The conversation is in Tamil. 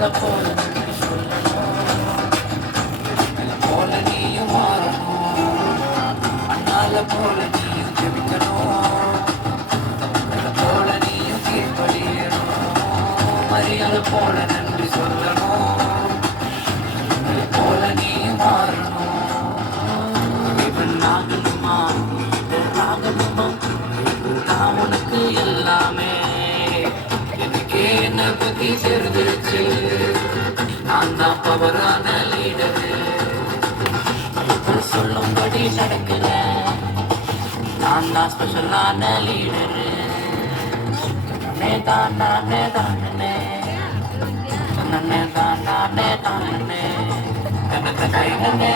மரியாத போல நன்றி சொல்லணும். என்னை போல நீயும் மாறணும். அண்ணால போல நீயும் ஜெபிக்கணும். என்னை போல நீயும் கீழ்ப்படியணும். மரியாத போல நன்றி சொல்லணும். என்னை போல நீயும் மாறணும். இவன் ஆகணுமா ஆகணுமா, நான் உனக்கு எல்லாமே. எனக்கே என்ன பத்தி தெரிஞ்சிருச்சு, நான் தான் பவரான லீடரு. சொல்லும்படி நடக்கல, நான் தான் ஸ்பெஷலான லீடரு. நானே தான் நானே தானே, நானே தான் நானே தானே, எனக்கு கைனே